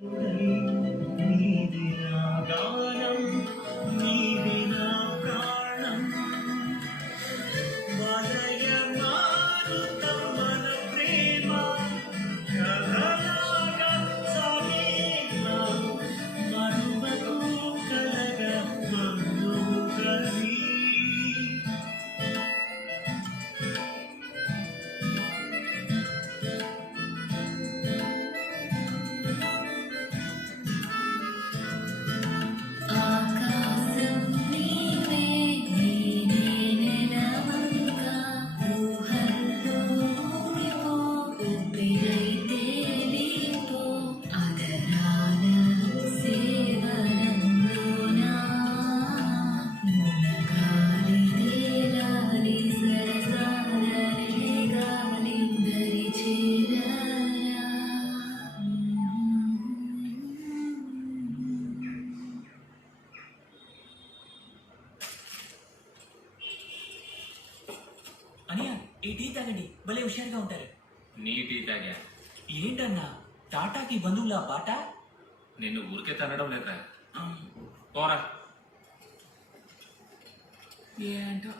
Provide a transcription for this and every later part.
నీవే నా గానం, నీవే నా ప్రాణం. వలయమారుతం మన ప్రేమ కథలాగా సాగేనా, మరువకు కలగా మరుగని. ఆకాశం నీవే నీనే నెలవంక ఊహల్లో ఊగిపో ఊపిరై తేలిపో అదరాల సేవనంలోనా మునగాలి తేలాలి సరసాలనే గాలి దరి చేరాలా. అనియా ఈ టీ తాగండి, భలే హుషారుగా ఉంటారు. నీ టీ తాగా? ఏంటన్నా టాటాకి బంధువుల బాట? నిన్ను ఊరికే తనడం లేదురా. పోరా. ఏంటో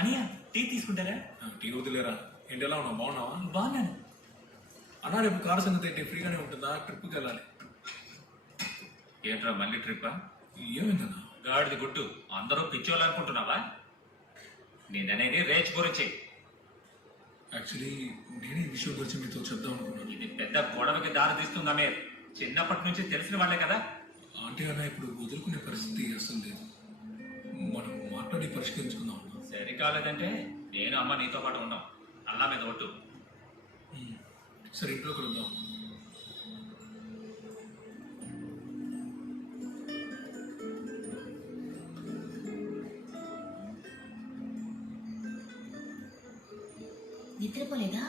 అనియా టీ తీసుకుంటారా? టీ వదిలేరా. ఏంటి ఎలా ఉన్నావు? బాగున్నావా? బాగున్నాను. అన్నా రేపు కారు సంగతి ఏంటి? ఫ్రీగానే ఉంటుందా? ట్రిప్కి వెళ్ళాలి. ఏంట్రా మళ్ళీ ట్రిప్పా? ఏమైందన్నా? గాడిది గుట్టు, అందరూ పిచ్చోళ్ళనుకుంటున్నావా? నేననేది రేంజ్ గురించి. యాక్చువల్లీ నేనే ఈ విషయం గురించి మీతో చెప్దాం అనుకున్నాను. ఇది పెద్ద గొడవకి దారి తీస్తుందా మీరు? చిన్నప్పటి నుంచి తెలిసిన వాళ్ళే కదా. అంటే అన్న ఇప్పుడు వదులుకునే పరిస్థితి అసలు లేదు. మనం మాట్లాడి పరిష్కరించుకుందాం అన్న. సరి కాలేదంటే నేను అమ్మ నీతో పాటు ఉన్నాం. అల్లా మీద ఒట్టు. సరే ఇంట్లో కలుద్దాం. నిద్రపోలేదా?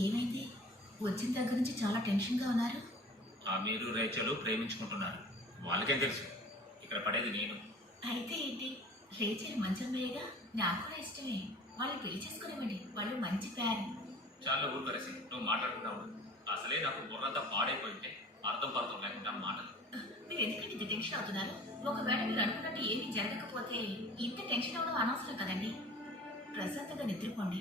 ఏమైంది? వచ్చిన దగ్గర నుంచి చాలా టెన్షన్గా ఉన్నారు. ఆ మీరు రేచలు ప్రేమించుకుంటున్నారు. వాళ్ళకేం తెలుసు, ఇక్కడ పడేది నేను. అయితే ఏంటి? రేచల్ మంచి అమ్మాయిగా, నాకు కూడా ఇష్టమే. వాళ్ళు పెళ్లి చేసుకునేవ్వండి, వాళ్ళు మంచి ప్యాన్. చాలా ఊరు పరిసి నువ్వు మాట్లాడుకున్నావు. అసలే నాకు బుర్రంతా పాడైపోయింటే అర్థం పర్థం లేకుండా మాటలు. మీరు ఎందుకంటే ఇంత టెన్షన్ అవుతున్నారు? ఒకవేళ మీరు అనుకున్నట్టు ఏమీ జరగకపోతే ఇంత టెన్షన్ అవడం అనవసరం కదండి. ప్రశాంతంగా నిద్రపోండి.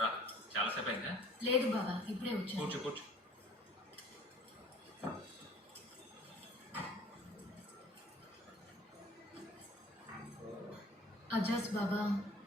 రా, చాలాసేపు అయిందా? లేదు బాబా, ఇప్పుడే వచ్చాను. కూర్చో కూర్చో. అజాజ్ బాబా,